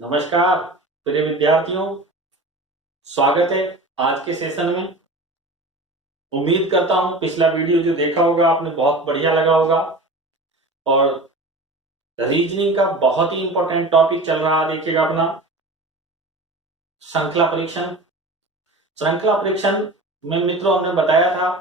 नमस्कार प्रिय विद्यार्थियों, स्वागत है आज के सेशन में। उम्मीद करता हूं पिछला वीडियो जो देखा होगा आपने बहुत बढ़िया लगा होगा और रीजनिंग का बहुत ही इंपॉर्टेंट टॉपिक चल रहा है। देखिएगा अपना श्रृंखला परीक्षण। श्रृंखला परीक्षण में मित्रों हमने बताया था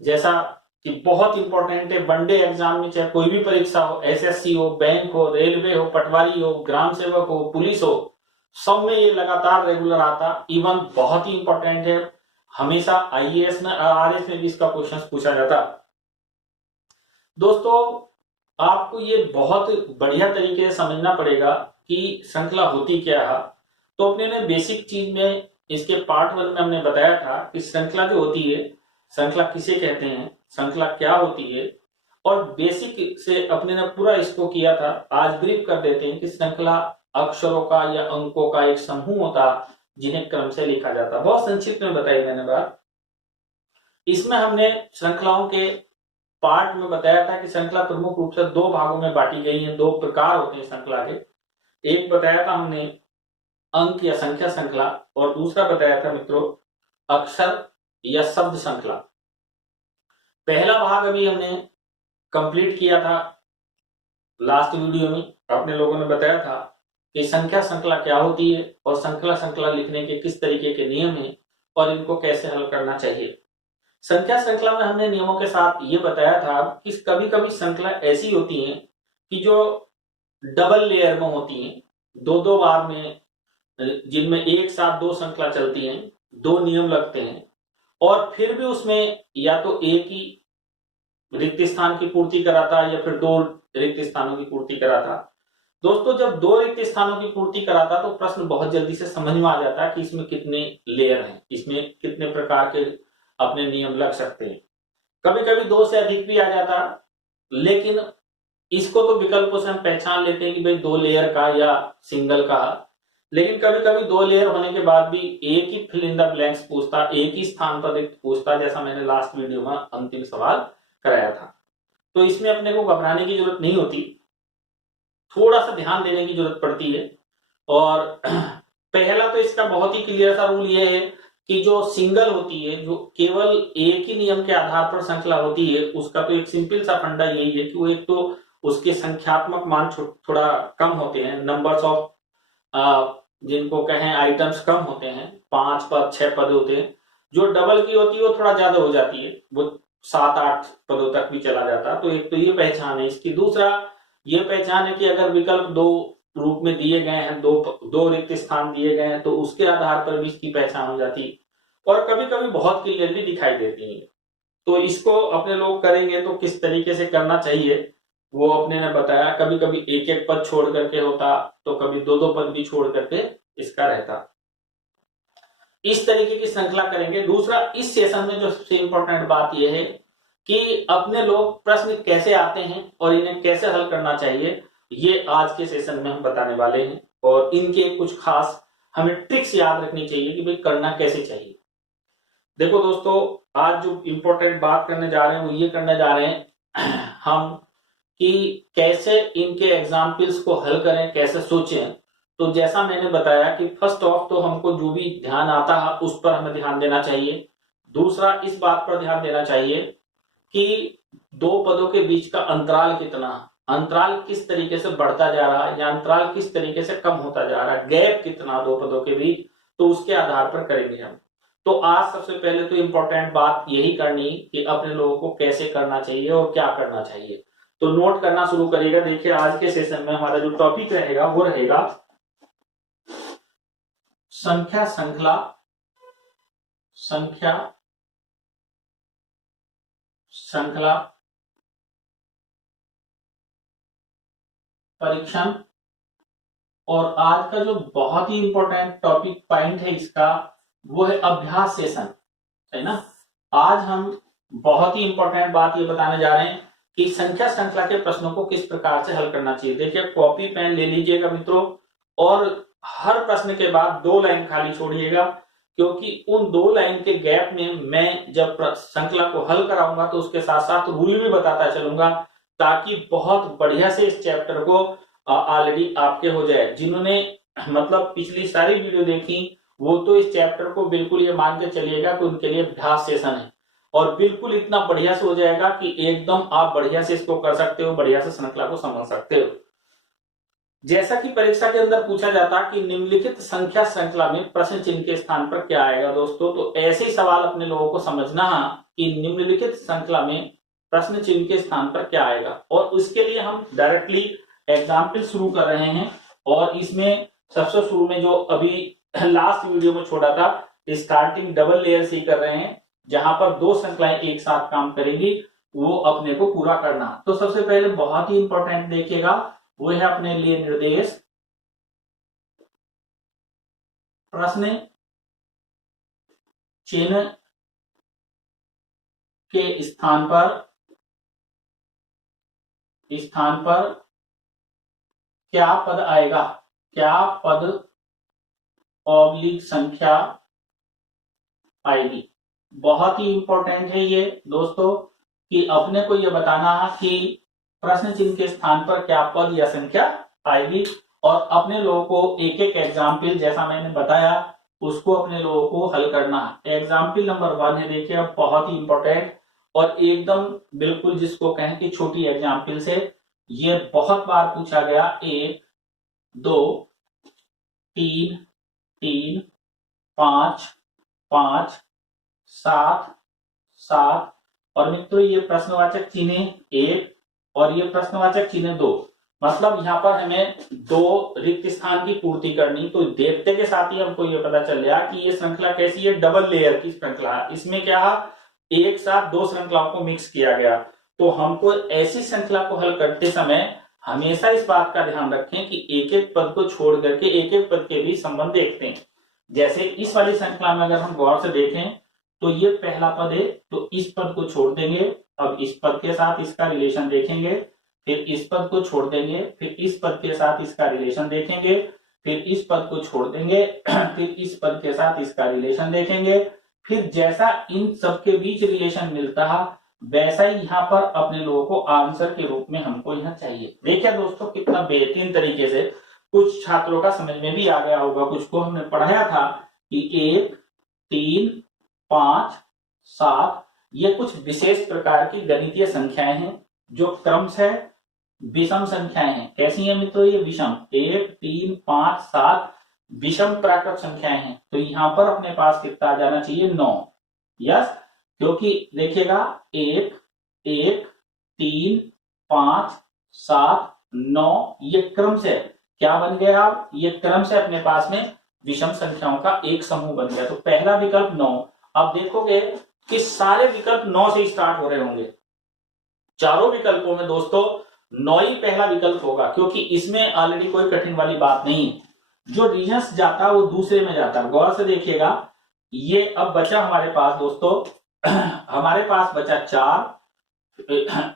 जैसा कि बहुत इंपॉर्टेंट है। वनडे एग्जाम में चाहे कोई भी परीक्षा हो, एसएससी हो, बैंक हो, रेलवे हो, पटवारी हो, ग्राम सेवक हो, पुलिस हो, सब में ये लगातार रेगुलर आता। इवन बहुत ही इंपॉर्टेंट है, हमेशा आईएएस में, आरएस में भी इसका क्वेश्चन पूछा जाता। दोस्तों आपको ये बहुत बढ़िया तरीके से समझना पड़ेगा कि श्रृंखला होती क्या है। तो अपने ने बेसिक चीज में इसके पार्ट 1 में हमने बताया था कि श्रृंखला जो होती है, श्रृंखला किसे कहते हैं, श्रृंखला क्या होती है, और बेसिक से अपने ने पूरा इसको किया था। आज ब्रीफ कर देते हैं कि श्रृंखला अक्षरों का या अंकों का एक समूह होता जिन्हें क्रम से लिखा जाता। बहुत संक्षिप्त में बताई मैंने बात। इसमें हमने श्रृंखलाओं के पार्ट में बताया था कि श्रृंखला प्रमुख रूप से दो भागों में बांटी गई है। दो प्रकार होते हैं श्रृंखला के। एक बताया था हमने अंक या संख्या श्रृंखला, और दूसरा बताया था मित्रों अक्षर या शब्द श्रृंखला। पहला भाग अभी हमने कंप्लीट किया था लास्ट वीडियो में। अपने लोगों ने बताया था कि संख्या श्रृंखला क्या होती है और संख्या श्रृंखला लिखने के किस तरीके के नियम हैं और इनको कैसे हल करना चाहिए। संख्या श्रृंखला में हमने नियमों के साथ ये बताया था कि कभी कभी श्रृंखला ऐसी होती है कि जो डबल लेयर में होती हैं, दो दो बार में, जिनमें एक साथ दो श्रृंखला चलती हैं, दो नियम लगते हैं, और फिर भी उसमें या तो एक ही रिक्त स्थान की पूर्ति कराता या फिर दो रिक्त स्थानों की पूर्ति कराता। दोस्तों जब दो रिक्त स्थानों की पूर्ति कराता तो प्रश्न बहुत जल्दी से समझ में आ जाता है कि इसमें कितने लेयर हैं, इसमें कितने प्रकार के अपने नियम लग सकते हैं। कभी कभी दो से अधिक भी आ जाता, लेकिन इसको तो विकल्पों से हम पहचान लेते हैं कि भाई दो लेयर का या सिंगल का। लेकिन कभी कभी दो लेयर होने के बाद भी एक ही फिल इन द ब्लैंक्स पूछता, एक ही स्थान पर रिक्त पूछता, जैसा मैंने लास्ट वीडियो में अंतिम सवाल कराया था। तो इसमें अपने को घबराने की जरूरत नहीं होती, थोड़ा सा ध्यान देने की जरूरत पड़ती है। और पहला तो इसका बहुत ही क्लियर सा रूल ये है कि जो सिंगल होती है, जो केवल एक ही नियम के आधार पर श्रृंखला होती है, उसका तो एक सिंपल सा फंडा यही है कि वो एक तो उसके संख्यात्मक मान थोड़ा कम होते हैं, नंबर्स ऑफ जिनको कहें आइटम्स कम होते हैं, 5 पद 6 पद होते हैं। जो डबल की होती है वो थोड़ा ज्यादा हो जाती है, वो 7-8 पदों तक भी चला जाता। तो एक तो ये पहचान है इसकी। दूसरा ये पहचान है कि अगर विकल्प दो रूप में दिए गए हैं, दो रिक्त स्थान दिए गए हैं, तो उसके आधार पर भी इसकी पहचान हो जाती, और कभी कभी बहुत क्लियरली दिखाई देती है। तो इसको अपने लोग करेंगे तो किस तरीके से करना चाहिए वो अपने ने बताया। कभी कभी एक एक पद छोड़ करके होता, तो कभी दो दो पद भी छोड़ करके इसका रहता। इस तरीके की श्रृंखला करेंगे। दूसरा इस सेशन में जो सबसे इंपॉर्टेंट बात यह है कि अपने लोग प्रश्न कैसे आते हैं और इन्हें कैसे हल करना चाहिए, ये आज के सेशन में हम बताने वाले हैं। और इनके कुछ खास हमें ट्रिक्स याद रखनी चाहिए कि भाई करना कैसे चाहिए। देखो दोस्तों, आज जो इंपॉर्टेंट बात करने जा रहे हैं वो ये करने जा रहे हैं हम कि कैसे इनके एग्जाम्पल्स को हल करें, कैसे सोचें। तो जैसा मैंने बताया कि फर्स्ट ऑफ तो हमको जो भी ध्यान आता है उस पर हमें ध्यान देना चाहिए। दूसरा इस बात पर ध्यान देना चाहिए कि दो पदों के बीच का अंतराल कितना, अंतराल किस तरीके से बढ़ता जा रहा है या अंतराल किस तरीके से कम होता जा रहा है, गैप कितना दो पदों के बीच, तो उसके आधार पर करेंगे हम। तो आज सबसे पहले तो इंपॉर्टेंट बात यही करनी कि अपने लोगों को कैसे करना चाहिए और क्या करना चाहिए। तो नोट करना शुरू करिएगा। देखिए आज के सेशन में हमारा जो टॉपिक रहेगा वो रहेगा संख्या श्रृंखला, संख्या श्रृंखला परीक्षण। और आज का जो बहुत ही इंपॉर्टेंट टॉपिक पॉइंट है इसका वो है अभ्यास सेशन, है ना। आज हम बहुत ही इंपॉर्टेंट बात ये बताने जा रहे हैं कि संख्या श्रृंखला के प्रश्नों को किस प्रकार से हल करना चाहिए। देखिए कॉपी पेन ले लीजिएगा मित्रों, और हर प्रश्न के बाद 2 लाइन खाली छोड़िएगा, क्योंकि उन 2 लाइन के गैप में मैं जब श्रृंखला को हल कराऊंगा तो उसके साथ साथ रूल भी बताता चलूंगा, ताकि बहुत बढ़िया से इस चैप्टर को ऑलरेडी आपके हो जाए। जिन्होंने मतलब पिछली सारी वीडियो देखी वो तो इस चैप्टर को बिल्कुल ये मान के चलिएगा कि उनके लिए अभ्यास सेशन है, और बिल्कुल इतना बढ़िया से हो जाएगा कि एकदम आप बढ़िया से इसको कर सकते हो, बढ़िया से श्रृंखला को समझ सकते हो। जैसा कि परीक्षा के अंदर पूछा जाता कि निम्नलिखित संख्या श्रृंखला में प्रश्न चिन्ह के स्थान पर क्या आएगा दोस्तों, तो ऐसे ही सवाल अपने लोगों को समझना है कि निम्नलिखित श्रृंखला में प्रश्न चिन्ह के स्थान पर क्या आएगा। और उसके लिए हम डायरेक्टली एग्जाम्पल शुरू कर रहे हैं, और इसमें सबसे शुरू में जो अभी लास्ट वीडियो में छोड़ा था स्टार्टिंग डबल लेयर से कर रहे हैं, जहां पर दो श्रृंखलाएं एक साथ काम करेंगी, वो अपने को पूरा करना। तो सबसे पहले बहुत ही इंपॉर्टेंट देखिएगा, वो है अपने लिए निर्देश प्रश्न चिन्ह के स्थान पर क्या पद आएगा, क्या पद ऑब्लिक संख्या आएगी। बहुत ही इंपॉर्टेंट है ये दोस्तों कि अपने को ये बताना है कि प्रश्न चिन्ह के स्थान पर क्या पद या संख्या आएगी, और अपने लोगों को एक एक एग्जाम्पल जैसा मैंने बताया उसको अपने लोगों को हल करना है। एग्जाम्पल नंबर 1 है, देखिए बहुत ही इंपॉर्टेंट और एकदम बिल्कुल जिसको कहें कि छोटी एग्जाम्पल से ये बहुत बार पूछा गया। 1 2 3 3 5 5 7 7 और मित्रों ये प्रश्नवाचक चिन्ह 1 और ये प्रश्नवाचक चिन्ह 2, मतलब यहाँ पर हमें 2 रिक्त स्थान की पूर्ति करनी। तो देखते के साथ ही हमको ये पता चल गया कि ये श्रृंखला कैसी है, डबल लेयर की श्रृंखला है। इसमें क्या है, एक साथ 2 श्रृंखलाओं को मिक्स किया गया। तो हमको ऐसी श्रृंखला को हल करते समय हमेशा इस बात का ध्यान रखें कि एक एक पद को छोड़ करके एक एक पद के भी संबंध देखते हैं। जैसे इस वाली श्रृंखला में अगर हम गौर से देखें तो ये पहला पद है, तो इस पद को छोड़ देंगे, अब इस पद के साथ इसका रिलेशन देखेंगे, फिर इस पद को छोड़ देंगे, फिर इस पद के साथ इसका रिलेशन देखेंगे, फिर इस पद को छोड़ देंगे, फिर इस पद के साथ इसका रिलेशन देखेंगे। फिर जैसा इन सबके बीच रिलेशन मिलता है वैसा ही यहाँ पर अपने लोगों को आंसर के रूप में हमको यहाँ चाहिए। देखिए दोस्तों कितना बेहतरीन तरीके से कुछ छात्रों का समझ में भी आ गया होगा, कुछ को हमने पढ़ाया था कि 1 3 5 7 ये कुछ विशेष प्रकार की गणितीय संख्याएं हैं जो क्रमशः विषम संख्याएं हैं। कैसी हैं मित्रों, ये विषम 1 3 5 7 विषम प्राकृत संख्याएं हैं। तो यहाँ पर अपने पास कितना आ जाना चाहिए, 9। यस, क्योंकि देखिएगा 1 1 3 5 7 9 ये क्रम से क्या बन गया, आप ये क्रम से अपने पास में विषम संख्याओं का एक समूह बन गया। तो पहला विकल्प 9। अब देखोगे कि सारे विकल्प 9 से स्टार्ट हो रहे होंगे, चारों विकल्पों में दोस्तों 9 ही पहला विकल्प होगा, क्योंकि इसमें ऑलरेडी कोई कठिन वाली बात नहीं है। जो रीजन्स जाता है वो दूसरे में जाता है। गौर से देखिएगा, ये अब बचा हमारे पास दोस्तों हमारे पास बचा 4,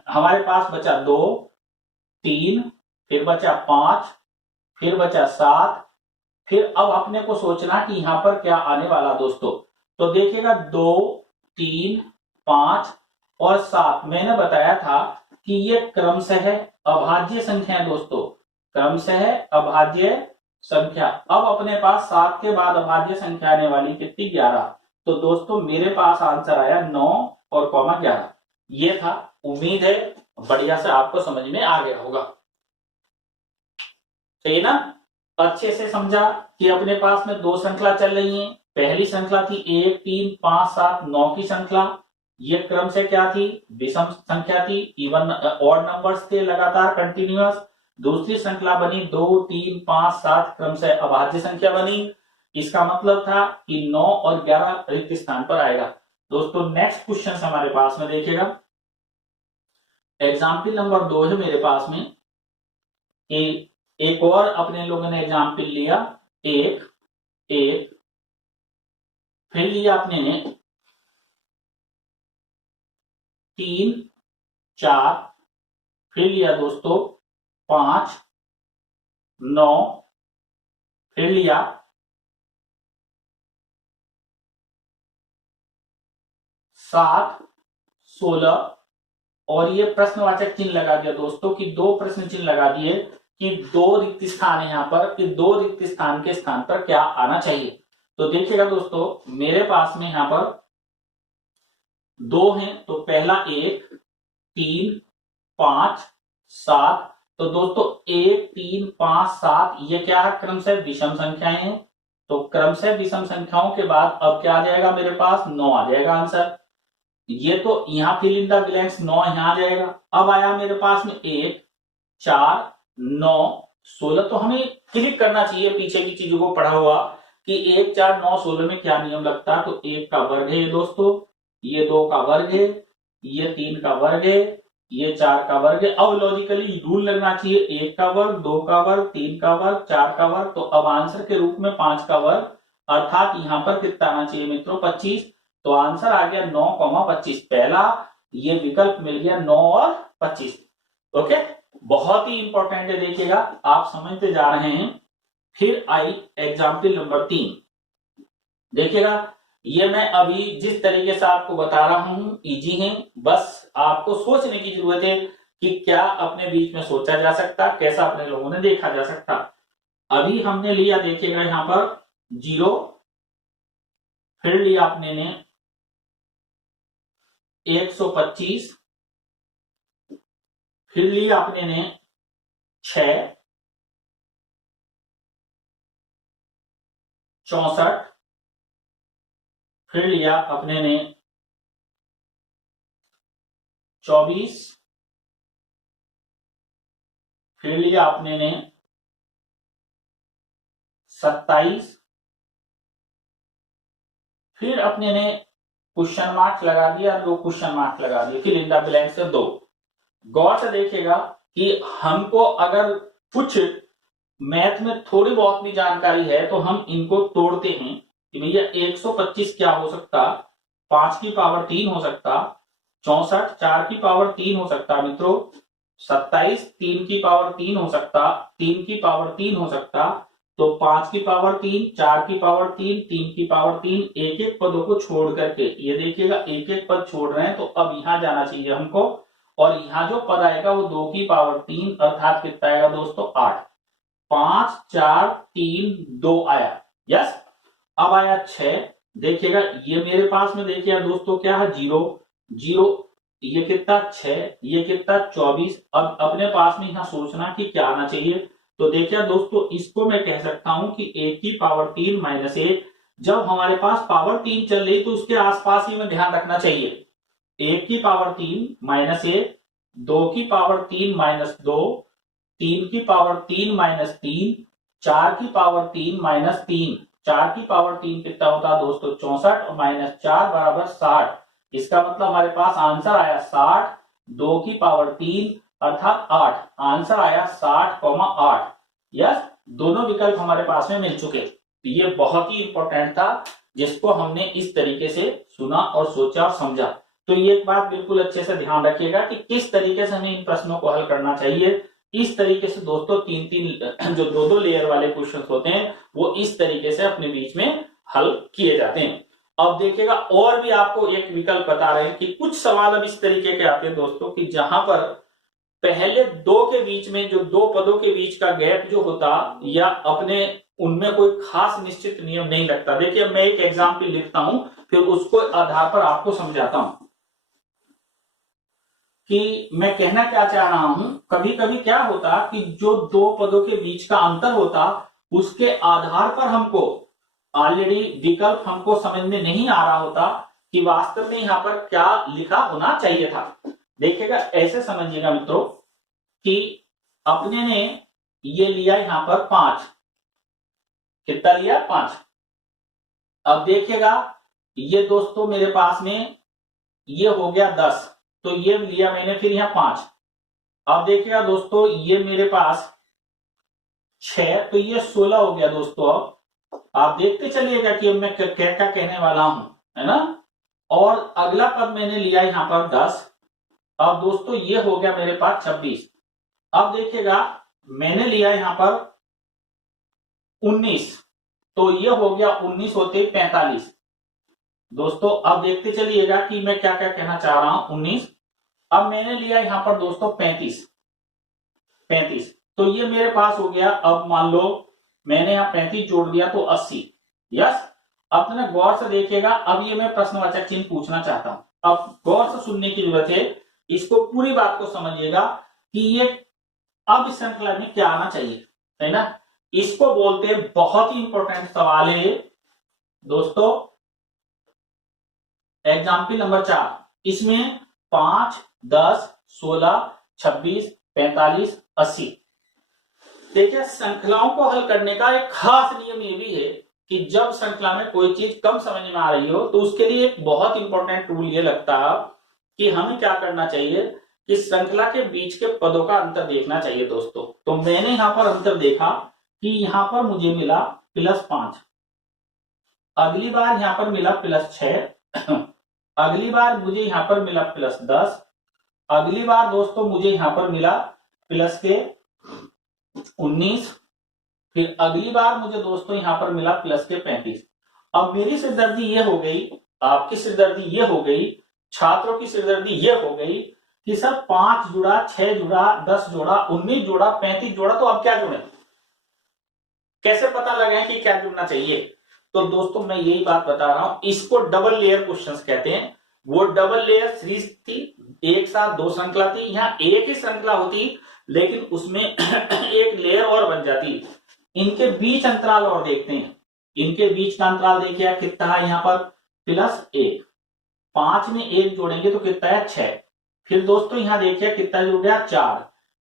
हमारे पास बचा 2 3, फिर बचा 5, फिर बचा 7, फिर अब अपने को सोचना कि यहां पर क्या आने वाला दोस्तों। तो देखिएगा 2 3 5 और 7 मैंने बताया था कि ये क्रमशः अभाज्य संख्या है दोस्तों, क्रमशः अभाज्य संख्या। अब अपने पास 7 के बाद अभाज्य संख्या आने वाली कितनी, 11। तो दोस्तों मेरे पास आंसर आया 9 और 11। ये था, उम्मीद है बढ़िया से आपको समझ में आ गया होगा, सही ना। अच्छे से समझा कि अपने पास में 2 श्रृंखला चल रही हैं। पहली श्रृंखला थी 1 3 5 7 9 की श्रृंखला, ये क्रम से क्या थी, विषम संख्या थी, इवन ऑड नंबर्स थे लगातार कंटिन्यूअस। दूसरी श्रृंखला बनी 2 3 5 7 क्रम से अभाज्य संख्या बनी। इसका मतलब था कि 9 और 11 रिक्त स्थान पर आएगा। दोस्तों नेक्स्ट क्वेश्चन हमारे पास में देखिएगा, एग्जाम्पल नंबर 2 है मेरे पास में। एक और अपने लोगों ने एग्जाम्पल लिया, 1 1, फिर लिया अपने ने 3 4, फिर लिया दोस्तों 5 9, फिर लिया 7 16 और ये प्रश्नवाचक चिन्ह लगा दिया दोस्तों कि 2 प्रश्न चिन्ह लगा दिए। कि दो रिक्त स्थान है यहाँ पर, कि दो रिक्त स्थान के स्थान पर क्या आना चाहिए। तो देखिएगा दोस्तों, मेरे पास में यहाँ पर दो हैं, तो पहला 1, 3, 5, 7। तो दोस्तों 1, 3, 5, 7 ये क्या है, क्रमशः विषम संख्याएं हैं। तो क्रमशः विषम संख्याओं के बाद अब क्या आ जाएगा मेरे पास, 9 आ जाएगा आंसर। ये तो यहाँ फिल इन द ब्लैंक्स 9 यहाँ आ जाएगा। अब आया मेरे पास में 1, 4, 9, 16। तो हमें क्लिक करना चाहिए पीछे की चीजों को पढ़ा हुआ कि 1, 4, 9, 16 में क्या नियम लगता है। तो 1 का वर्ग है ये दोस्तों, ये 2 का वर्ग है, ये 3 का वर्ग है, ये 4 का वर्ग है। अब लॉजिकली रूल लगना चाहिए, 1 का वर्ग, 2 का वर्ग, 3 का वर्ग, 4 का वर्ग। तो अब आंसर के रूप में 5 का वर्ग, अर्थात यहां पर कितना आना चाहिए मित्रों, 25। तो आंसर आ गया 9,25। पहला ये विकल्प मिल गया 9 और 25। ओके, बहुत ही इंपॉर्टेंट है, देखिएगा आप समझते जा रहे हैं। फिर आई एग्जाम्पल नंबर 3। देखिएगा, ये मैं अभी जिस तरीके से आपको बता रहा हूं इजी है, बस आपको सोचने की जरूरत है कि क्या अपने बीच में सोचा जा सकता, कैसा अपने लोगों ने देखा जा सकता। अभी हमने लिया, देखिएगा यहां पर 0, फिर लिया अपने ने 125, फिर लिया अपने ने 6, 64, फिर लिया अपने ने 24, फिर लिया अपने ने 27, फिर अपने ने क्वेश्चन मार्क लगा दिया, 2 क्वेश्चन मार्क लगा दिए, फिर इन द ब्लैंक से 2। गौर से देखिएगा कि हमको अगर कुछ मैथ में थोड़ी बहुत भी जानकारी है तो हम इनको तोड़ते हैं कि भैया 125 क्या हो सकता, 5 की पावर 3 हो सकता, 64 4 की पावर 3 हो सकता मित्रों, 27 3 की पावर 3 हो सकता, 3 की पावर 3 हो सकता। तो 5 की पावर 3, 4 की पावर 3, 3 की पावर 3, एक एक पदों को छोड़ करके, ये देखिएगा एक एक पद छोड़ रहे हैं। तो अब यहां जाना चाहिए हमको, और यहां जो पद आएगा वो 2 की पावर 3, अर्थात कितना आएगा दोस्तों 8। 5, 4, 3, 2 आया, यस। अब आया 6, देखिएगा ये मेरे पास में देखिए दोस्तों क्या है, 0, 0, ये कितना 6, ये कितना 24। अब अपने पास में यहां सोचना कि क्या आना चाहिए। तो देखिए दोस्तों, इसको मैं कह सकता हूं कि 1 की पावर 3 माइनस 1। जब हमारे पास पावर 3 चल रही तो उसके आसपास ही में ध्यान रखना चाहिए। 1 की पावर 3 माइनस 1, 2 की पावर 3 माइनस 2, 3 की पावर 3 माइनस 3, 4 की पावर 3 माइनस 3। 4 की पावर 3 कितना होता है दोस्तों 64, और माइनस 4 बराबर 60। इसका मतलब हमारे पास आंसर आया 60, 2 की पावर 3 अर्थात 8। आंसर आया 60,8। यस, दोनों विकल्प हमारे पास में मिल चुके। तो ये बहुत ही इंपॉर्टेंट था, जिसको हमने इस तरीके से सुना और सोचा और समझा। तो ये एक बात बिल्कुल अच्छे से ध्यान रखिएगा कि किस तरीके से हमें इन प्रश्नों को हल करना चाहिए। इस तरीके से दोस्तों 3-3 जो 2-2 लेयर वाले क्वेश्चन होते हैं वो इस तरीके से अपने बीच में हल किए जाते हैं। अब देखिएगा, और भी आपको एक विकल्प बता रहे हैं कि कुछ सवाल अब इस तरीके के आते हैं दोस्तों कि जहां पर पहले 2 के बीच में, जो 2 पदों के बीच का गैप जो होता, या अपने उनमें कोई खास निश्चित नियम नहीं लगता। देखिए मैं एक एग्जाम्पल लिखता हूं, फिर उसको आधार पर आपको समझाता हूं कि मैं कहना क्या चाह रहा हूं। कभी कभी क्या होता कि जो 2 पदों के बीच का अंतर होता, उसके आधार पर हमको ऑलरेडी विकल्प हमको समझ में नहीं आ रहा होता कि वास्तव में यहां पर क्या लिखा होना चाहिए था। देखिएगा, ऐसे समझिएगा मित्रों कि अपने ने ये लिया यहां पर 5, कितना लिया 5। अब देखिएगा ये दोस्तों मेरे पास में ये हो गया 10, तो ये लिया मैंने फिर यहां 5। अब देखिएगा दोस्तों ये मेरे पास 6, तो ये 16 हो गया दोस्तों। अब आप देखते चलिएगा कि अब मैं क्या क्या कहने वाला हूं, है ना। और अगला पद मैंने लिया यहां पर 10। अब दोस्तों ये हो गया मेरे पास 26। अब देखिएगा मैंने लिया यहां पर 19, तो ये हो गया 19 होते 45। दोस्तों अब देखते चलिएगा कि मैं क्या क्या कहना चाह रहा हूं। 19, अब मैंने लिया यहां पर दोस्तों 35, तो ये मेरे पास हो गया। अब मान लो मैंने यहाँ 35 जोड़ दिया तो 80। यस, अब तुमने गौर से देखिएगा, अब ये मैं प्रश्नवाचक चिन्ह पूछना चाहता हूं। अब गौर से सुनने की जरूरत है, इसको पूरी बात को समझिएगा कि ये अब इस श्रृंखला में क्या आना चाहिए, है ना। इसको बोलते हैं, बहुत ही इंपॉर्टेंट सवाल है दोस्तों, एग्जाम्पल नंबर 4। इसमें 5, 10, 16, 26, 45, 80। देखिए, श्रृंखलाओं को हल करने का एक खास नियम ये भी है कि जब श्रृंखला में कोई चीज कम समझ में आ रही हो तो उसके लिए एक बहुत इंपॉर्टेंट टूल ये लगता है कि हमें क्या करना चाहिए कि श्रृंखला के बीच के पदों का अंतर देखना चाहिए दोस्तों। तो मैंने यहां पर अंतर देखा कि यहां पर मुझे मिला +5, अगली बार यहां पर मिला +6, अगली बार मुझे यहां पर मिला +10, अगली बार दोस्तों मुझे यहां पर मिला +19, फिर अगली बार मुझे दोस्तों यहां पर मिला +35। अब मेरी सिरदर्दी ये हो गई, आपकी सिरदर्दी ये हो गई, छात्रों की सिरदर्दी ये हो गई कि सर 5 जुड़ा, 6 जुड़ा, 10 जोड़ा, 19 जोड़ा, 35 जोड़ा, तो अब क्या जुड़े, कैसे पता लगाएं कि क्या जुड़ना चाहिए। तो दोस्तों मैं यही बात बता रहा हूं, इसको डबल लेयर क्वेश्चंस कहते हैं। वो डबल लेयर सीरीज थी, एक साथ 2 श्रृंखला थी, यहां एक ही श्रृंखला होती लेकिन उसमें एक लेयर और बन जाती। इनके बीच अंतराल और देखते हैं, इनके बीच का अंतराल देखिए कितना है, यहां पर +1, 5 में 1 जोड़ेंगे तो कितना है 6, फिर दोस्तों यहां देखिए कितना जुड़ गया 4,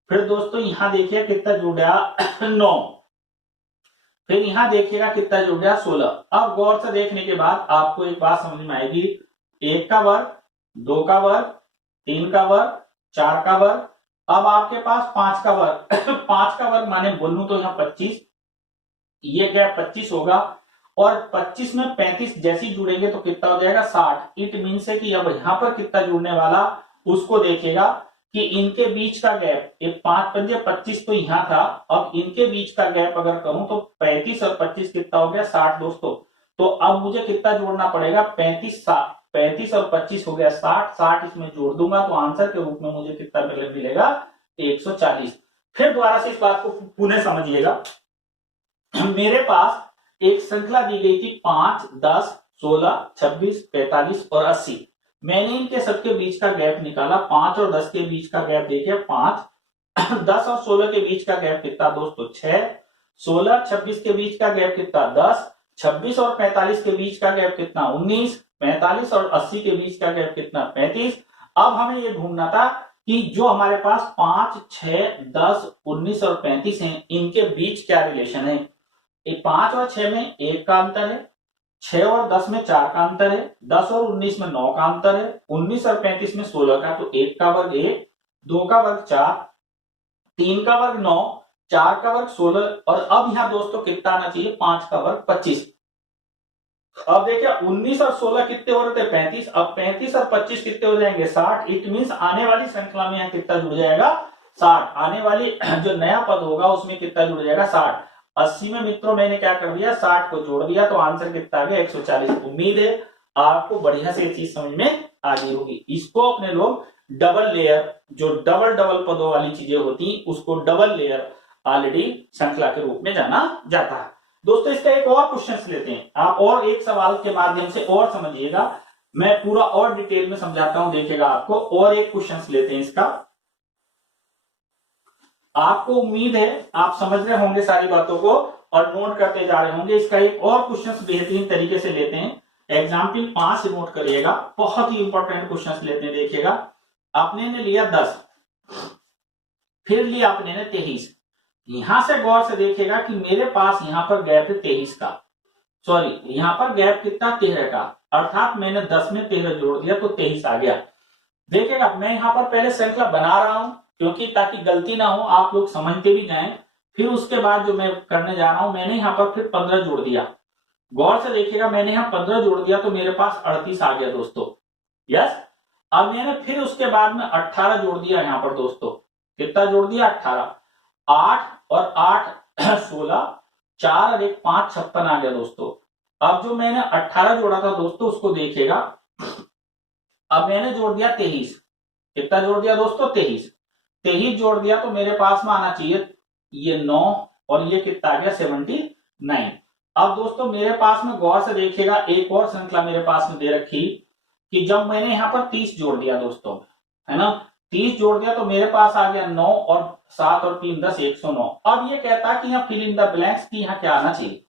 फिर दोस्तों यहां देखिए कितना जुड़ गया 9, फिर यहां देखिएगा कितना जुड़ गया 16। अब गौर से देखने के बाद आपको एक बात समझ में आएगी, 1 का वर्ग, 2 का वर्ग, 3 का वर्ग, 4 का वर्ग, अब आपके पास 5 का वर्ग 5 का वर्ग माने बोलूं तो यहाँ 25, ये गैप 25 होगा, और 25 में 35 जैसी जुड़ेंगे तो कितना हो जाएगा 60। इट मीन से कि अब यहां पर कितना जुड़ने वाला उसको देखेगा कि इनके बीच का गैप, एक 5 पंजे 25 तो यहां था, अब इनके बीच का गैप अगर करूं तो 35 और 25 कितना हो गया 60 दोस्तों। तो अब मुझे कितना जोड़ना पड़ेगा 35 और 25 हो गया 60, 60 इसमें जोड़ दूंगा तो आंसर के रूप में मुझे कितना मिलेगा 140। फिर दोबारा से इस बात को पुनः समझिएगा, मेरे पास एक श्रृंखला दी गई थी 5, 10, 16, 26, 45 और 80। मैंने इनके सबके बीच का गैप निकाला, 5 और 10 के बीच का गैप देखिए 5, 10 और 16 के बीच का गैप कितना दोस्तों 6, 16, 26 के बीच का गैप कितना 10, 26 और 45 के बीच का गैप कितना 19, 45 और 80 के बीच का गैप कितना 35। अब हमें ये ढूंढना था कि जो हमारे पास 5, 6, 10, 19 और 35 है, इनके बीच क्या रिलेशन है। 5 और 6 में 1 का अंतर है, 6 और 10 में 4 का अंतर है, 10 और 19 में 9 का अंतर है, 19 और 35 में 16 का, तो 1 का वर्ग 1, 2 का वर्ग 4, 3 का वर्ग 9, 4 का वर्ग 16, और अब यहां दोस्तों कितना आना चाहिए 5 का वर्ग 25। अब देखिए 19 और 16 कितने हो रहे थे 35, अब 35 और 25 कितने हो जाएंगे 60। इट मीन आने वाली श्रृंखला में यहां कितना जुड़ जाएगा 60, आने वाली जो नया पद होगा उसमें कितना जुड़ जाएगा 60। 80 में मित्रों मैंने क्या कर दिया 60 को जोड़ दिया तो आंसर कितना आ गया 140। उम्मीद है आपको बढ़िया से ये चीज समझ में आ गई होगी। इसको अपने लोग डबल लेयर, जो डबल डबल पदों वाली चीजें होती उसको डबल लेयर ऑलरेडी श्रृंखला के रूप में जाना जाता है। दोस्तों इसका एक और क्वेश्चन लेते हैं, आप और एक सवाल के माध्यम से और समझिएगा, मैं पूरा और डिटेल में समझाता हूं, देखिएगा आपको। और एक क्वेश्चन लेते हैं इसका, आपको उम्मीद है आप समझ रहे होंगे सारी बातों को और नोट करते जा रहे होंगे। इसका एक और क्वेश्चन बेहतरीन तरीके से लेते हैं, एग्जाम्पल 5 नोट करिएगा, बहुत ही इंपॉर्टेंट क्वेश्चन लेते हैं। देखिएगा आपने ने लिया 10, फिर लिया आपने ने 23, यहां से गौर से देखिएगा कि मेरे पास यहां पर गैप है 23 का, सॉरी यहां पर गैप कितना 13 का, अर्थात मैंने 10 में 13 जोड़ दिया तो 23 आ गया। देखिएगा मैं यहां पर पहले श्रृंखला बना रहा हूं क्योंकि ताकि गलती ना हो, आप लोग समझते भी जाएं। फिर उसके बाद जो मैं करने जा रहा हूं, मैंने यहां पर फिर 15 जोड़ दिया, गौर से देखिएगा मैंने यहां 15 जोड़ दिया तो मेरे पास 38 आ गया दोस्तों। यस, अब मैंने फिर उसके बाद में 18 जोड़ दिया यहां पर दोस्तों, कितना जोड़ दिया 18, 8 और 8 16, 4 और 1 5 56 आ गया दोस्तों। अब जो मैंने 18 जोड़ा था दोस्तों उसको देखिएगा, अब मैंने जोड़ दिया 23, कितना जोड़ दिया दोस्तों 23 जोड़ दिया तो मेरे पास में आना चाहिए ये 9 और ये कितना आ गया 79। अब दोस्तों मेरे पास में गौर से देखिएगा, एक और श्रृंखला मेरे पास में दे रखी कि जब मैंने यहां पर 30 जोड़ दिया दोस्तों, है ना, 30 जोड़ दिया तो मेरे पास आ गया 9 और 7 और 3 10 109। अब ये कहता कि यहाँ फिल इन द ब्लैंक्स की यहाँ क्या आना चाहिए।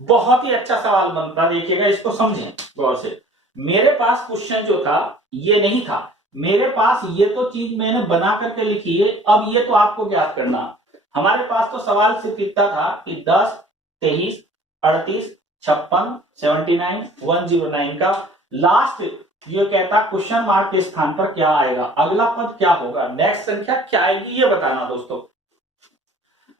बहुत ही अच्छा सवाल बनता, देखिएगा इसको समझें गौर से। मेरे पास क्वेश्चन जो था ये नहीं था, मेरे पास ये तो चीज मैंने बना करके लिखी है, अब ये तो आपको ज्ञात करना। हमारे पास तो सवाल सिर्फ इतना था कि 10 23 38 56 79 109 का लास्ट ये कहता क्वेश्चन मार्क के स्थान पर क्या आएगा, अगला पद क्या होगा, नेक्स्ट संख्या क्या आएगी, ये बताना दोस्तों।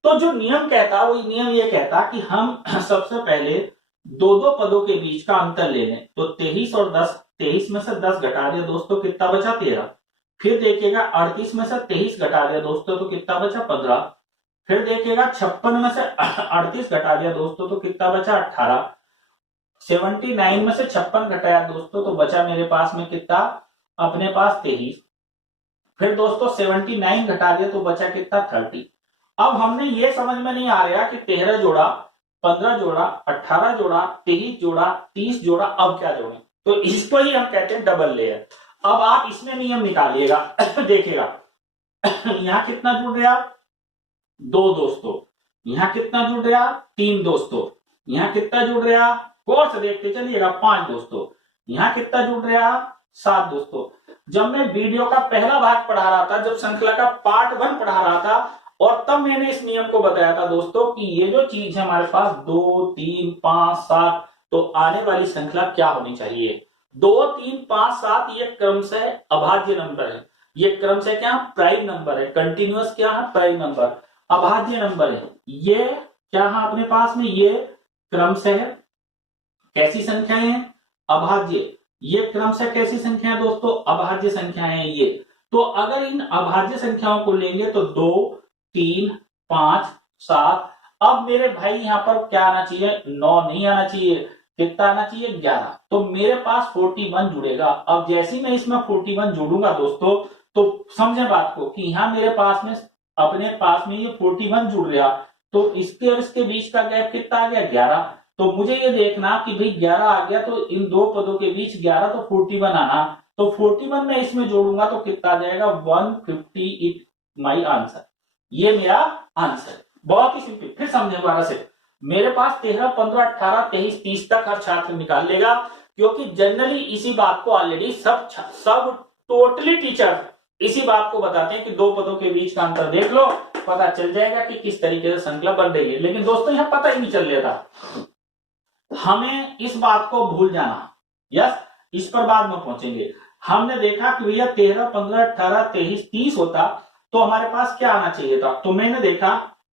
तो जो नियम कहता वो नियम ये कहता कि हम सबसे पहले दो दो पदों के बीच का अंतर ले लें। तो 23 और 10, 23 में से 10 घटा दिया दोस्तों, कितना बचा 13। फिर देखिएगा 38 में से 23 घटा दिया दोस्तों, तो कितना बचा 15। फिर देखिएगा 56 में से 38 घटा दिया दोस्तों, तो कितना बचा 18। 79 में से 56 घटाया दोस्तों, तो बचा मेरे पास में कितना, अपने पास 23। फिर दोस्तों 79 घटा दिया तो बचा कितना 30। अब हमने ये समझ में नहीं आ रहा कि 13 जोड़ा, 15 जोड़ा, 18 जोड़ा, 23 जोड़ा, 30 जोड़ा, अब क्या जोड़े। तो इसको ही हम कहते हैं डबल लेयर। अब आप इसमें नियम निकालिएगा देखिएगा यहां कितना जुड़ रहा 2 दोस्तों, यहां कितना जुड़ रहा 3 दोस्तों, यहां कितना जुड़ रहा गौर से देखते चलिएगा 5 दोस्तों, यहां कितना जुड़ रहा 7 दोस्तों। जब मैं वीडियो का पहला भाग पढ़ा रहा था, जब श्रृंखला का पार्ट 1 पढ़ा रहा था, और तब मैंने इस नियम को बताया था दोस्तों कि ये जो चीज है हमारे पास 2 3 5 7, तो आने वाली श्रृंखला क्या होनी चाहिए 2 3 5 7, ये क्रमशः अभाज्य नंबर है, ये क्रमशः क्या प्राइम नंबर है, कंटिन्यूअस क्या है प्राइम नंबर, अभाज्य नंबर है। ये क्या है अपने पास में, ये क्रमशः कैसी संख्याएं हैं अभाज्य, ये क्रमशः कैसी संख्या है दोस्तों अभाज्य संख्याएं हैं ये। तो अगर इन अभाज्य संख्याओं को लेंगे तो 2 3 5 7, अब मेरे भाई यहां पर क्या आना चाहिए 9 नहीं आना चाहिए, कितना आना चाहिए 11, तो मेरे पास 41 जुड़ेगा। अब जैसे ही मैं इसमें 41 जोड़ूंगा दोस्तों, तो समझे बात को कि यहां मेरे पास में अपने पास में ये 41 जुड़ गया, तो इसके और इसके बीच का गैप कितना आ गया 11। तो मुझे ये देखना कि भाई 11 आ गया, तो इन दो पदों के बीच 11, तो 41 आना, तो 41 में इसमें जोड़ूंगा तो कितना आ जाएगा 150, माई आंसर, ये मेरा आंसर। बहुत ही सिंपल, फिर समझे दोबारा से। मेरे पास 13 15 18 23 30 तक हर छात्र निकाल लेगा, क्योंकि जनरली इसी बात को ऑलरेडी सब टोटली टीचर इसी बात को बताते हैं कि दो पदों के बीच का अंतर देख लो, पता चल जाएगा कि किस तरीके से श्रृंखला बन रही है। लेकिन दोस्तों यहां पता ही नहीं चल रहा था, हमें इस बात को भूल जाना, यस इस पर बाद में पहुंचेंगे। हमने देखा कि भैया 13 15 18 23 30 होता तो हमारे पास क्या आना चाहिए था, तो मैंने देखा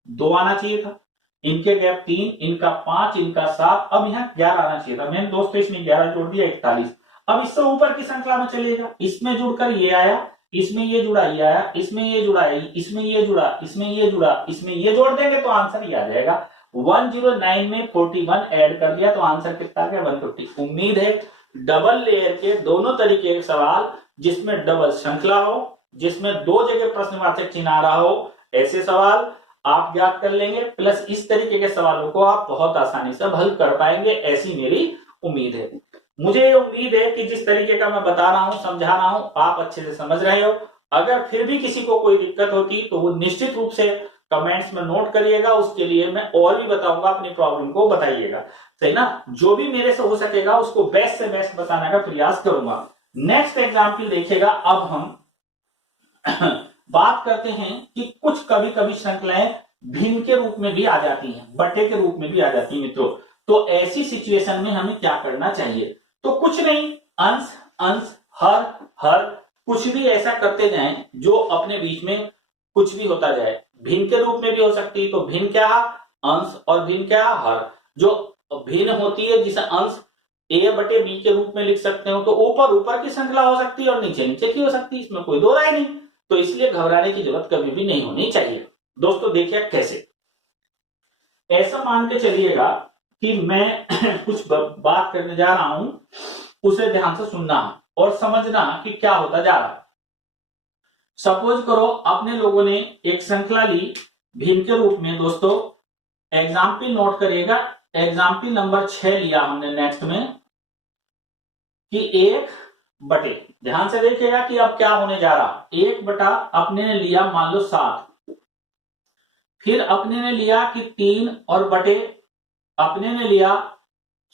2 आना चाहिए था, इनके गैप 3, इनका 5, इनका 7, अब यहाँ 11 आना चाहिए था। मैंने दोस्तों इसमें 11 जोड़ दिया 41। अब इससे ऊपर की श्रृंखला में चलिएगा, इसमें जुड़कर ये आया, इसमें ये जुड़ा ये आया, इसमें ये जुड़ा इसमें ये जुड़ा, इसमें ये जुड़ा, इसमें ये जोड़ देंगे तो आंसर ये आ जाएगा। 109 में 41 ऐड कर दिया तो आंसर कितना आ गया 150। उम्मीद है डबल लेयर के दोनों तरीके के सवाल, जिसमें डबल श्रृंखला हो, जिसमें 2 जगह प्रश्नवाचक चिन्ह आ रहा हो, ऐसे सवाल आप ज्ञात कर लेंगे, प्लस इस तरीके के सवालों को आप बहुत आसानी से हल कर पाएंगे, ऐसी मेरी उम्मीद है। मुझे ये उम्मीद है कि जिस तरीके का मैं बता रहा हूं समझा रहा हूं आप अच्छे से समझ रहे हो। अगर फिर भी किसी को कोई दिक्कत होती तो वो निश्चित रूप से कमेंट्स में नोट करिएगा, उसके लिए मैं और भी बताऊंगा, अपनी प्रॉब्लम को बताइएगा, सही ना। जो भी मेरे से हो सकेगा उसको बेस्ट से बेस्ट बताने का प्रयास करूंगा। नेक्स्ट एग्जाम्पल देखिएगा, अब हम बात करते हैं कि कुछ कभी कभी श्रृंखलाएं भिन्न के रूप में भी आ जाती हैं, बटे के रूप में भी आ जाती हैं मित्रों। तो ऐसी सिचुएशन में हमें क्या करना चाहिए, तो कुछ नहीं, अंश अंश हर हर कुछ भी ऐसा करते जाएं जो अपने बीच में कुछ भी होता जाए। भिन्न के रूप में भी हो सकती है, तो भिन्न क्या अंश और भिन्न क्या हर। जो भिन्न होती है जिसे अंश a बटे b के रूप में लिख सकते हो, तो ऊपर ऊपर की श्रृंखला हो सकती है और नीचे नीचे की हो सकती है, इसमें कोई दो राय नहीं। तो इसलिए घबराने की जरूरत कभी भी नहीं होनी चाहिए। दोस्तों देखिए कैसे, ऐसा मान के चलिएगा कि मैं कुछ बात करने जा रहा हूं, उसे ध्यान से सुनना और समझना कि क्या होता जा रहा है। सपोज करो अपने लोगों ने एक श्रृंखला ली भिन्न के रूप में दोस्तों एग्जाम्पल नोट करिएगा। एग्जाम्पल नंबर 6 लिया हमने नेक्स्ट में कि 1/, ध्यान से देखिएगा कि अब क्या होने जा रहा। 1/, अपने ने लिया मान लो 7, फिर अपने ने लिया कि 3 और बटे, अपने ने लिया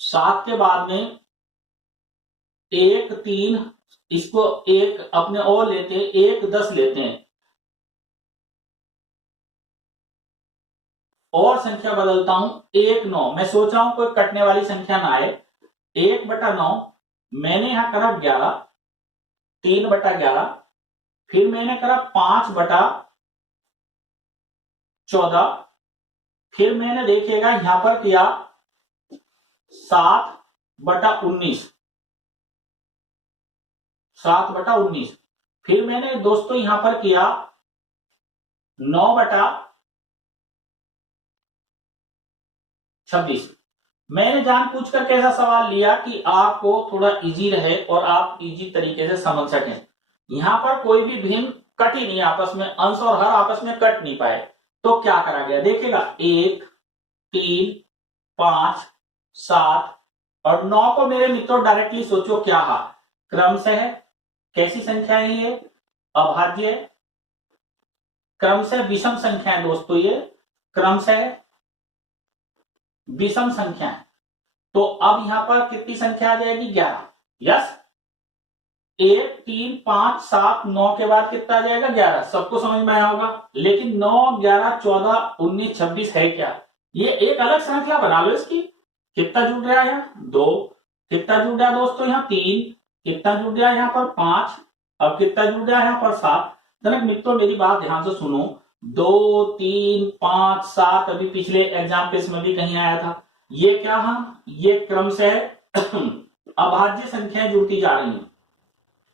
7 के बाद में 1 3, इसको एक अपने और लेते हैं, 1 10 लेते हैं और संख्या बदलता हूं 1 9। मैं सोच रहा हूं कोई कटने वाली संख्या ना आए। 1/9 मैंने यहां करा 11, 3/11, फिर मैंने करा 5/14, फिर मैंने देखिएगा यहां पर किया 7/19, 7/19, फिर मैंने दोस्तों यहां पर किया 9/26। मैंने जानबूझकर कैसा सवाल लिया कि आपको थोड़ा इजी रहे और आप इजी तरीके से समझ सकें। यहां पर कोई भी भिन्न कट ही नहीं आपस में, अंश और हर आपस में कट नहीं पाए, तो क्या करा गया देखिएगा 1 3 5 7 और 9 को मेरे मित्रों डायरेक्टली सोचो क्या है, क्रम से है, कैसी संख्या है ये, अभाज्य, क्रम से विषम संख्या है दोस्तों, ये क्रम से विषम संख्या है। तो अब यहां पर कितनी संख्या आ जाएगी 11, यस। 1 3 5 7 9 के बाद कितना आ जाएगा 11, सबको समझ में आया होगा। लेकिन 9 11 14 19 26 है क्या, ये एक अलग श्रृंखला बना लो इसकी। कितना जुड़ रहा है यहाँ 2, कितना जुड़ रहा है दोस्तों यहाँ 3, कितना जुड़ रहा है यहाँ पर 5, अब कितना जुड़ रहा है यहाँ पर 7। जनक मित्रों मेरी बात ध्यान से सुनो, 2 3 5 7 अभी पिछले एग्जाम्पल्स में भी कहीं आया था। ये क्या है, ये क्रम से अभाज्य संख्याएं जुड़ती जा रही हैं,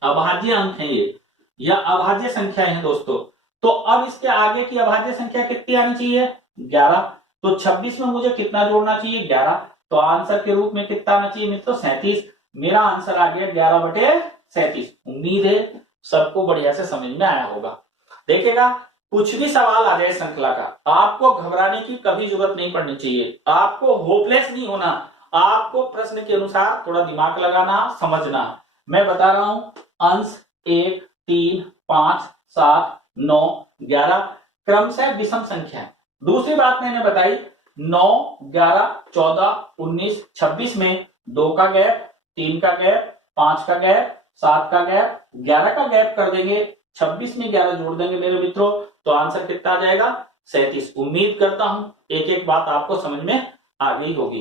अभाज्य अंक है ये, या अभाज्य संख्या है दोस्तों। तो अब इसके आगे की अभाज्य संख्या कितनी आनी चाहिए 11, तो 26 में मुझे कितना जोड़ना चाहिए 11, तो आंसर के रूप में कितना आना चाहिए मित्रों 37। मेरा आंसर आ गया 11/37। उम्मीद है सबको बढ़िया से समझ में आया होगा। देखिएगा कुछ भी सवाल आ जाए श्रृंखला का, आपको घबराने की कभी जरूरत नहीं पड़नी चाहिए, आपको होपलेस नहीं होना, आपको प्रश्न के अनुसार थोड़ा दिमाग लगाना, समझना। मैं बता रहा हूं अंश 1 3 5 7 9 11 क्रम से विषम संख्या है। दूसरी बात मैंने बताई 9 11 14 19 26 में 2 का गैप, 3 का गैप, 5 का गैप, 7 का गैप, 11 का गैप कर देंगे, 26 में 11 जोड़ देंगे मेरे मित्रों, तो आंसर कितना आ जाएगा 37। उम्मीद करता हूं एक एक बात आपको समझ में आ गई होगी।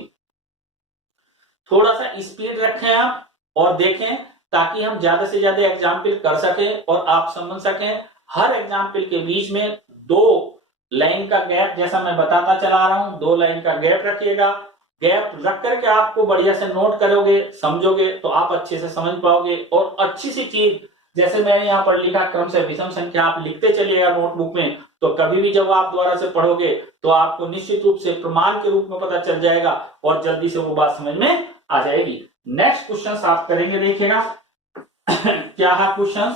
थोड़ा सा स्पीड रखें आप और देखें ताकि हम ज्यादा से ज्यादा एग्जाम्पल कर सकें और आप समझ सकें। हर एग्जाम्पल के बीच में 2 लाइन का गैप, जैसा मैं बताता चला रहा हूं, 2 लाइन का गैप रखिएगा। गैप रख करके आपको बढ़िया से नोट करोगे, समझोगे तो आप अच्छे से समझ पाओगे। और अच्छी सी चीज जैसे मैंने यहाँ पर लिखा क्रम से विषम संख्या, आप लिखते चलिएगा नोटबुक में, तो कभी भी जब आप दोबारा से पढ़ोगे तो आपको निश्चित रूप से प्रमाण के रूप में पता चल जाएगा और जल्दी से वो बात समझ में आ जाएगी। नेक्स्ट क्वेश्चन आप करेंगे, देखिएगा क्या है क्वेश्चन,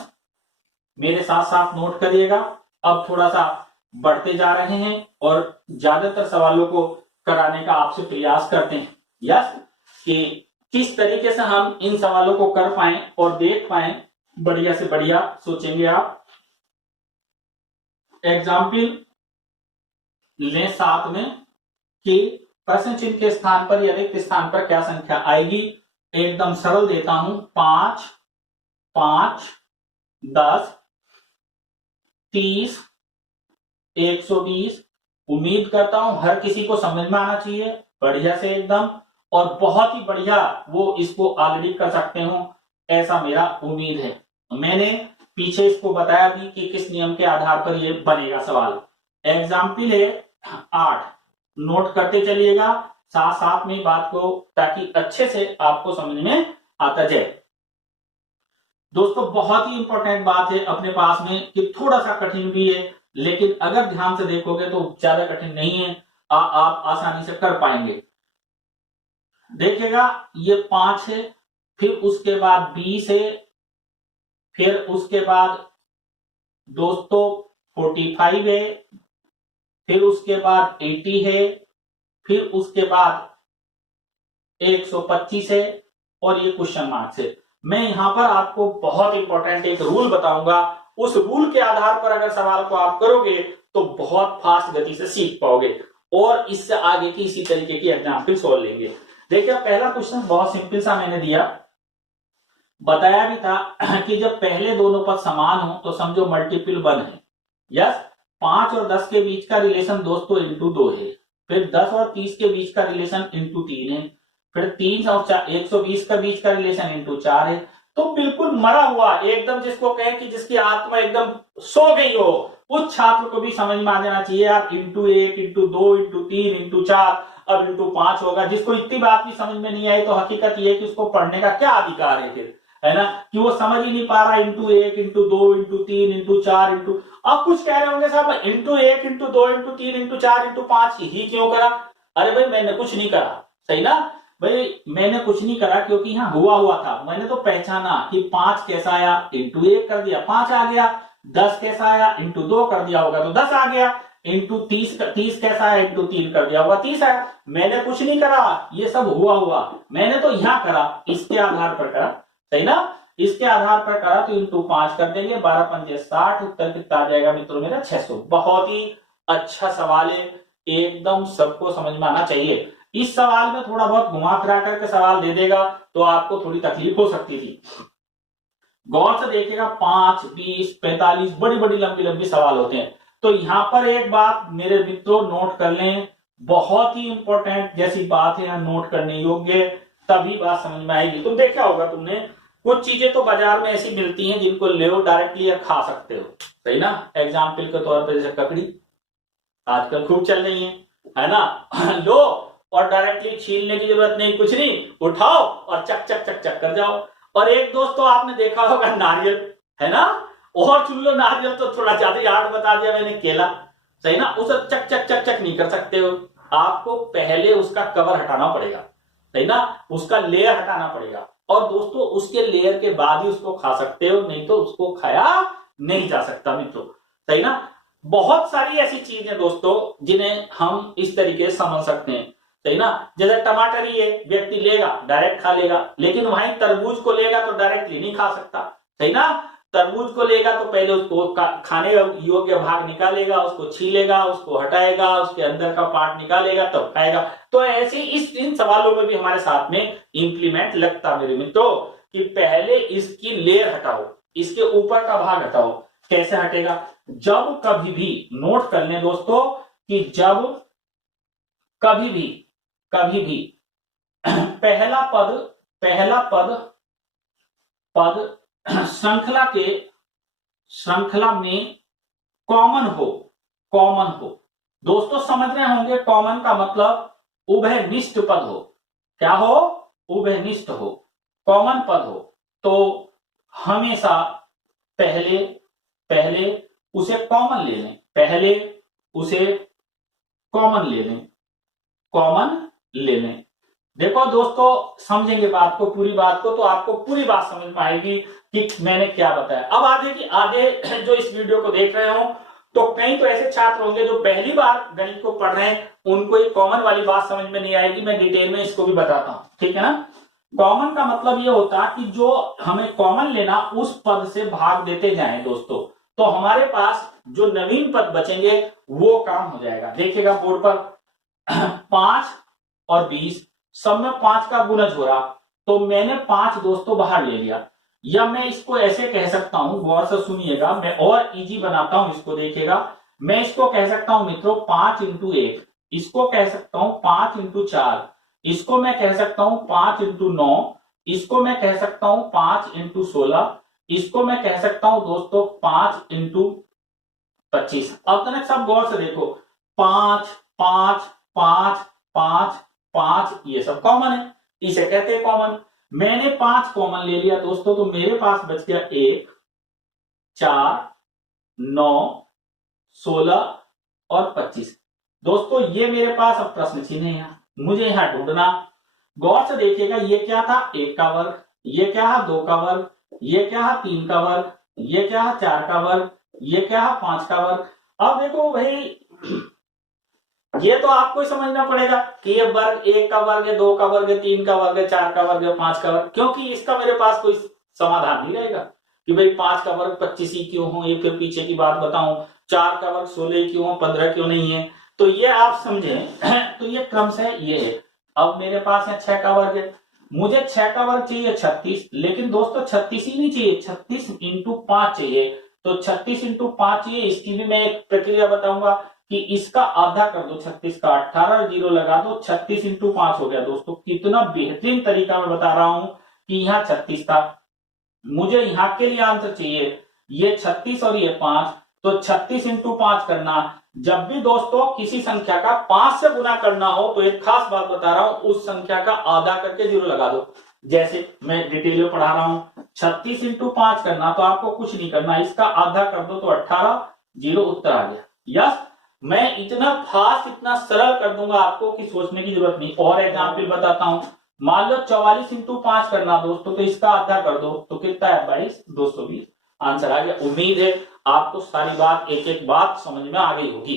मेरे साथ साथ नोट करिएगा। अब थोड़ा सा बढ़ते जा रहे हैं और ज्यादातर सवालों को कराने का आपसे प्रयास करते हैं, यस, कि किस तरीके से हम इन सवालों को कर पाए और देख पाए, बढ़िया से बढ़िया सोचेंगे आप। एग्जाम्पल लें साथ में कि प्रश्न चिन्ह के स्थान पर या रिक्त स्थान पर क्या संख्या आएगी। एकदम सरल देता हूं 5 5 10 30 120। उम्मीद करता हूं हर किसी को समझ में आना चाहिए बढ़िया से एकदम, और बहुत ही बढ़िया वो इसको ऑलरेडी कर सकते हो ऐसा मेरा उम्मीद है। मैंने पीछे इसको बताया भी कि किस नियम के आधार पर ये बनेगा सवाल। एग्जाम्पल है 8, नोट करते चलिएगा साथ साथ में बात को, ताकि अच्छे से आपको समझ में आता जाए। दोस्तों बहुत ही इंपॉर्टेंट बात है अपने पास में कि थोड़ा सा कठिन भी है, लेकिन अगर ध्यान से देखोगे तो ज्यादा कठिन नहीं है, आप आसानी से कर पाएंगे। देखिएगा ये 5 है, फिर उसके बाद 20 है, फिर उसके बाद दोस्तों 45 है, फिर उसके बाद 80 है, फिर उसके बाद 125 है, और ये क्वेश्चन मार्क्स है। मैं यहां पर आपको बहुत इंपॉर्टेंट एक रूल बताऊंगा, उस रूल के आधार पर अगर सवाल को आप करोगे तो बहुत फास्ट गति से सीख पाओगे और इससे आगे की इसी तरीके की एग्जाम्पल सोल्व लेंगे। देखिए पहला क्वेश्चन बहुत सिंपल सा मैंने दिया, बताया भी था कि जब पहले दोनों पद समान हो तो समझो मल्टीपल 1 है। यस, 5 और 10 के बीच का रिलेशन दोस्तों इंटू 2 है, फिर 10 और 30 के बीच का रिलेशन इंटू 3 है, फिर 3 और 120 का बीच का रिलेशन इंटू 4 है। तो बिल्कुल मरा हुआ एकदम, जिसको कहें कि जिसकी आत्मा एकदम सो गई हो, उस छात्र को भी समझ में आ जाना चाहिए यार, इंटू 1 इंटू 2 इंटू 3 इंटू 4 अब इंटू 5 होगा। जिसको इतनी बात भी समझ में नहीं आई तो हकीकत ये है कि उसको पढ़ने का क्या अधिकार है फिर, है ना, कि वो समझ ही नहीं पा रहा into 1 into 2 into 3 into 4 into. अब कुछ कह रहे होंगे साहब into 1 into 2 into 3 into 4 into 5 ही क्यों करा? अरे भाई मैंने कुछ नहीं करा, सही ना भाई, मैंने कुछ नहीं करा क्योंकि यहाँ हुआ था। मैंने तो पहचाना कि 5 कैसा आया, इंटू 1 कर दिया 5 आ गया, 10 कैसा आया, इंटू 2 कर दिया होगा तो 10 आ गया, इंटू 30 कैसा है, इंटू 3 कर दिया होगा 30 आया। मैंने कुछ नहीं करा, ये सब हुआ, मैंने तो यहाँ करा, इसके आधार पर करा, सही ना, इसके आधार पर करा तो इंटू 5 कर देंगे, 12 पंजे 60, उत्तर कितना आ जाएगा मित्रों मेरा 600। बहुत ही अच्छा सवाल है, एकदम सबको समझ में आना चाहिए। इस सवाल में थोड़ा बहुत घुमा फिरा करके सवाल दे देगा तो आपको थोड़ी तकलीफ हो सकती थी। गौर से देखिएगा 5, 20, 45 बड़ी बड़ी लंबी लंबी सवाल होते हैं। तो यहां पर एक बात मेरे मित्रों नोट कर लें, बहुत ही इंपॉर्टेंट जैसी बात है, नोट करने योग्य, तभी बात समझ में आएगी। तुम देखा होगा तुमने, कुछ चीजें तो बाजार में ऐसी मिलती हैं जिनको ले डायरेक्टली खा सकते हो, सही ना। एग्जाम्पल के तौर पर जैसे ककड़ी आजकल खूब चल रही है ना लो और डायरेक्टली छीलने की जरूरत नहीं, कुछ नहीं, उठाओ और चक चक चक चक कर जाओ। और एक दोस्तों आपने देखा होगा नारियल, है ना, और सुन लो नारियल तो थोड़ा ज्यादा हार्ड बता दिया मैंने, केला, सही ना, उसे चक चक चक चक नहीं कर सकते हो, आपको पहले उसका कवर हटाना पड़ेगा, सही ना, उसका लेयर हटाना पड़ेगा, और दोस्तों उसके लेयर के बाद ही उसको खा सकते हो, नहीं तो उसको खाया नहीं जा सकता मित्रों, सही ना। बहुत सारी ऐसी चीजें दोस्तों जिन्हें हम इस तरीके से समझ सकते हैं, सही ना। जैसे टमाटर ही है, व्यक्ति लेगा डायरेक्ट खा लेगा, लेकिन वहीं तरबूज को लेगा तो डायरेक्टली नहीं खा सकता, सही ना। तरबूज को लेगा तो पहले उसको खाने योग्य भाग निकालेगा, उसको छीलेगा, उसको हटाएगा, उसके अंदर का पार्ट निकालेगा तब खाएगा। तो ऐसे इन सवालों में भी हमारे साथ में इंप्लीमेंट लगता मेरे मित्रों, कि पहले इसकी लेयर हटाओ, इसके ऊपर का भाग हटाओ। कैसे हटेगा? जब कभी भी, नोट कर लें दोस्तों, कि जब कभी भी पहला पद श्रृंखला में कॉमन हो। दोस्तों समझ रहे होंगे, कॉमन का मतलब उभयनिष्ठ पद हो। क्या हो? उभयनिष्ठ हो, कॉमन पद हो। तो हमेशा पहले उसे कॉमन ले लें, पहले उसे कॉमन ले लें। देखो दोस्तों समझेंगे बात को, पूरी बात को, तो आपको पूरी बात समझ में आएगी कि मैंने क्या बताया। अब आगे जो इस वीडियो को देख रहे हो, तो कई तो ऐसे छात्र होंगे जो पहली बार गणित को पढ़ रहे हैं, उनको ये कॉमन वाली बात समझ में नहीं आएगी, मैं डिटेल में इसको भी बताता हूं, ठीक है ना। कॉमन का मतलब ये होता कि जो हमें कॉमन लेना, उस पद से भाग देते जाएं दोस्तों, तो हमारे पास जो नवीन पद बचेंगे वो काम हो जाएगा। देखिएगा बोर्ड पर 5 और 20 सब में 5 का गुणज हो रहा, तो मैंने 5 दोस्तों बाहर ले लिया, या मैं इसको ऐसे कह सकता हूं, गौर से सुनिएगा, मैं और इजी बनाता हूं इसको, देखिएगा मैं इसको कह सकता हूं मित्रों 5 इंटू 1, इसको कह सकता हूं 5 इंटू 4, इसको मैं कह सकता हूं 5 इंटू 9, इसको मैं कह सकता हूं 5 इंटू 16, इसको मैं कह सकता हूं दोस्तों 5 इंटू 25। अब तक सब गौर से देखो, 5 5 5 5 5 ये सब कॉमन है, इसे कहते हैं कॉमन। मैंने 5 कॉमन ले लिया दोस्तों, तो मेरे पास बच गया 1 4 9 16 और 25। दोस्तों ये मेरे पास अब प्रश्न चिन्ह है, मुझे यहां ढूंढना। गौर से देखिएगा, ये क्या था 1 का वर्ग, ये क्या है 2 का वर्ग, ये क्या है 3 का वर्ग, ये क्या है 4 का वर्ग, ये क्या है 5 का वर्ग। अब देखो भाई ये तो आपको ही समझना पड़ेगा कि ये वर्ग 1 का वर्ग है, 2 का वर्ग है, 3 का वर्ग है, 4 का वर्ग है, 5 का वर्ग, क्योंकि इसका मेरे पास कोई समाधान नहीं रहेगा कि भाई 5 का वर्ग 25 ही क्यों हो, ये फिर पीछे की बात बताऊं, 4 का वर्ग 16 ही क्यों हो, 15 क्यों नहीं है। तो ये आप समझे तो ये क्रमशः ये है। अब मेरे पास है 6 का वर्ग है, मुझे 6 का वर्ग चाहिए 36, लेकिन दोस्तों 36 ही नहीं चाहिए, 36 इंटू 5 चाहिए। तो 36 इंटू 5 चाहिए, इसकी भी मैं एक प्रक्रिया बताऊंगा कि इसका आधा कर दो 36 का, 18 जीरो लगा दो, 36 इंटू 5 हो गया। दोस्तों कितना बेहतरीन तरीका मैं बता रहा हूं कि यहाँ 36 था, मुझे यहां के लिए आंसर चाहिए ये 36 और ये 5, तो 36 इंटू 5 करना। जब भी दोस्तों किसी संख्या का 5 से गुना करना हो तो एक खास बात बता रहा हूं, उस संख्या का आधा करके जीरो लगा दो। जैसे मैं डिटेल में पढ़ा रहा हूं, 36 इंटू 5 करना तो आपको कुछ नहीं करना, इसका आधा कर दो तो 18, जीरो उत्तर आ गया। यस, मैं इतना फास्ट इतना सरल कर दूंगा आपको कि सोचने की जरूरत नहीं। और एग्जाम्पल बताता हूं, मान लो 44 इंटू 5 करना दोस्तों, तो इसका आधा कर दो तो कितना है 22, 220, आंसर आ गया। उम्मीद है आपको सारी बात एक एक बात समझ में आ गई होगी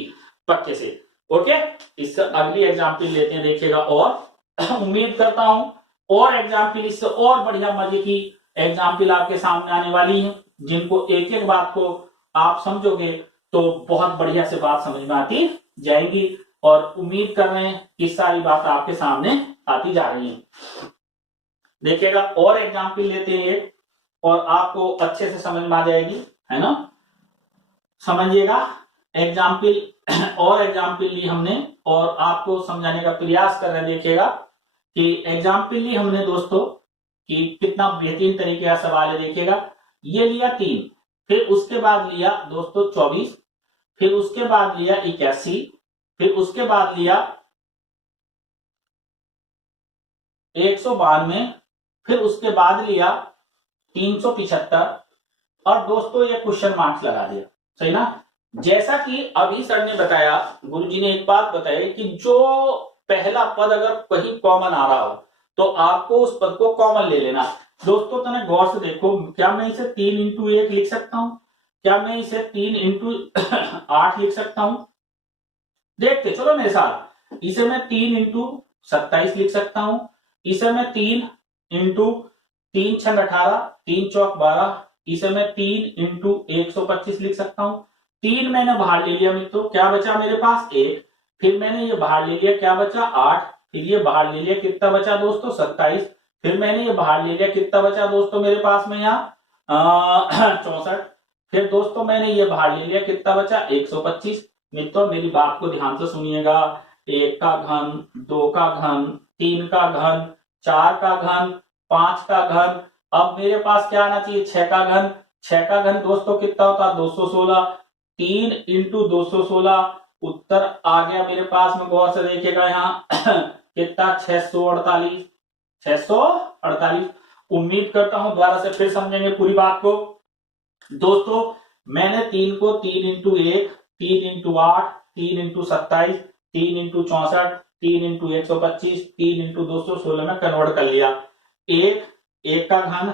पक्के से। ओके, इससे अगली एग्जाम्पल लेते हैं, देखिएगा। और उम्मीद करता हूं और एग्जाम्पल इससे और बढ़िया मजे की एग्जाम्पल आपके सामने आने वाली है, जिनको एक एक बात को आप समझोगे तो बहुत बढ़िया से बात समझ में आती जाएंगी। और उम्मीद कर रहे हैं कि सारी बात आपके सामने आती जा रही है। देखिएगा और एग्जाम्पल लेते हैं और आपको अच्छे से समझ में आ जाएगी, है ना। समझिएगा, एग्जाम्पल और एग्जाम्पल ली हमने और आपको समझाने का प्रयास कर रहे हैं। देखिएगा कि एग्जाम्पल ली हमने दोस्तों कि कितना बेहतरीन तरीके का सवाल है। देखिएगा, ये लिया 3, फिर उसके बाद लिया दोस्तों 24, फिर उसके बाद लिया 81, फिर उसके बाद लिया 192, फिर उसके बाद लिया 375 और दोस्तों ये क्वेश्चन मार्क्स लगा दिया। सही ना। जैसा कि अभी सर ने बताया, गुरुजी ने एक बात बताई कि जो पहला पद अगर कहीं कॉमन आ रहा हो तो आपको उस पद को कॉमन ले लेना। दोस्तों तने गौर से देखो, क्या मैं इसे 3 इंटू 1 लिख सकता हूं, क्या मैं इसे 3 इंटू 8 लिख सकता हूं। देखते चलो मेरे साथ, इसे मैं 3 इंटू 27 लिख सकता हूं, इसे मैं 3 इंटू 3 छंग 18, 3 चौक 12, इसे मैं 3 इंटू 125 लिख सकता हूं। 3 मैंने बाहर ले लिया मित्रों, क्या बचा मेरे पास 1, फिर मैंने ये बाहर ले लिया, क्या बचा 8, फिर ये बाहर ले लिया, कितना बचा दोस्तों 27, फिर मैंने ये बाहर ले लिया, कितना बचा दोस्तों मेरे पास में यहाँ 64, फिर दोस्तों मैंने ये बाहर ले लिया, कितना बचा 125। मित्रों मेरी बात को ध्यान से सुनिएगा, 1 का घन, 2 का घन, 3 का घन, 4 का घन, 5 का घन, अब मेरे पास क्या आना चाहिए 6 का घन। 6 का घन दोस्तों कितना होता है 216, 3 इंटू 216, उत्तर आ गया मेरे पास में। गौर से देखिएगा यहाँ कितना 648, 648। उम्मीद करता हूं दोबारा से फिर समझेंगे पूरी बात को। दोस्तों मैंने 3 को 3 into 1, 3 into 8, 3 into 27, 3 into 64, 3 into 125, 3 into 216 में कन्वर्ट कर लिया। 1 का घन,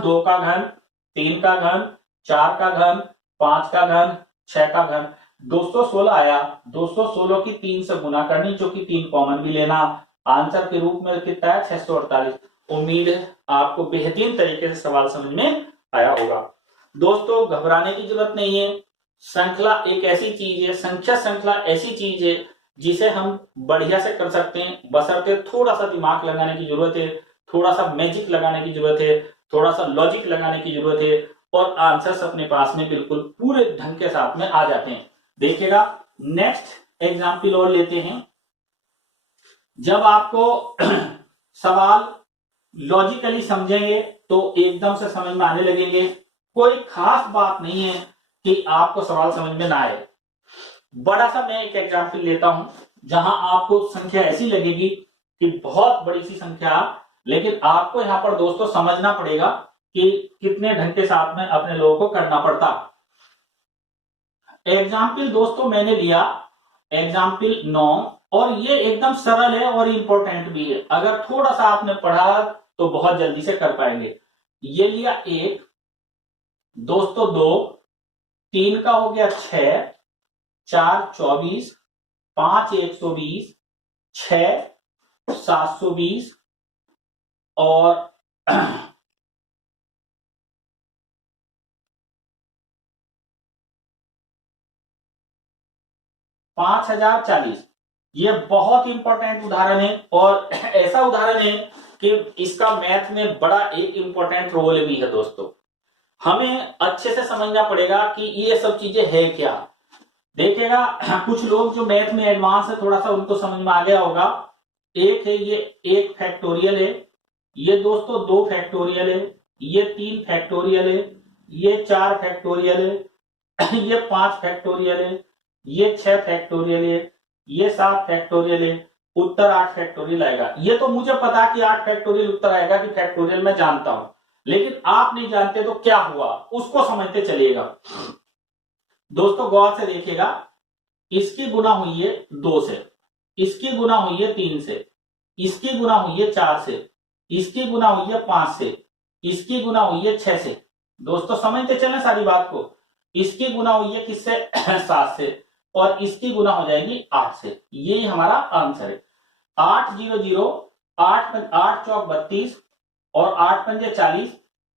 2 का घन, 3 का घन, 4 का घन, 5 का घन, 6 का घन, 216 आया। 216 की 3 से गुना करनी, जो कि 3 कॉमन भी लेना, आंसर के रूप में कितना है 648। उम्मीद है आपको बेहतरीन तरीके से सवाल समझ में आया होगा। दोस्तों घबराने की जरूरत नहीं है, श्रृंखला एक ऐसी चीज है, संख्या श्रृंखला ऐसी चीज है जिसे हम बढ़िया से कर सकते हैं, बशर्ते थोड़ा सा दिमाग लगाने की जरूरत है, थोड़ा सा मैजिक लगाने की जरूरत है, थोड़ा सा लॉजिक लगाने की जरूरत है, और आंसर्स अपने पास में बिल्कुल पूरे ढंग के साथ में आ जाते हैं। देखिएगा नेक्स्ट एग्जाम्पल और लेते हैं। जब आपको सवाल लॉजिकली समझेंगे तो एकदम से समझ में आने लगेंगे, कोई खास बात नहीं है कि आपको सवाल समझ में ना आए। बड़ा सा मैं एक एग्जाम्पल लेता हूं जहां आपको संख्या ऐसी लगेगी कि बहुत बड़ी सी संख्या, लेकिन आपको यहां पर दोस्तों समझना पड़ेगा कि कितने ढंग के साथ में अपने लोगों को करना पड़ता। एग्जाम्पल दोस्तों मैंने लिया एग्जाम्पल 9, और ये एकदम सरल है और इंपॉर्टेंट भी है, अगर थोड़ा सा आपने पढ़ा तो बहुत जल्दी से कर पाएंगे। ये लिया 1, दोस्तों 2, 3 का हो गया 6, 4 24, 5 120, 6 720 और 5040। ये बहुत इंपॉर्टेंट उदाहरण है और ऐसा उदाहरण है कि इसका मैथ में बड़ा एक इंपॉर्टेंट रोल भी है दोस्तों। हमें अच्छे से समझना पड़ेगा कि ये सब चीजें है क्या। देखिएगा कुछ लोग जो मैथ में एडवांस है थोड़ा सा उनको समझ में आ गया होगा। एक है ये 1 फैक्टोरियल है, ये दोस्तों 2 फैक्टोरियल है, ये 3 फैक्टोरियल है, ये 4 फैक्टोरियल है, ये 5 फैक्टोरियल है, ये 6 फैक्टोरियल है, ये 7 फैक्टोरियल है, उत्तर 8 फैक्टोरियल आएगा। ये तो मुझे पता कि 8 फैक्टोरियल उत्तर आएगा कि फैक्टोरियल मैं जानता हूं, लेकिन आप नहीं जानते तो क्या हुआ उसको समझते चलिएगा। दोस्तों गौर से देखिएगा, इसकी गुना हुई है 2 से, इसकी गुना हुई है 3 से, इसकी गुना हुई है 4 से, इसकी गुना हुई है 5 से, इसकी गुना हुई है 6 से। दोस्तों समझते चलें सारी बात को। इसकी गुना हुई है किससे 7 से और इसकी गुना हो जाएगी 8 से। ये हमारा आंसर है। 8 0 0 8 चौक 32 और 8 पंजे 40,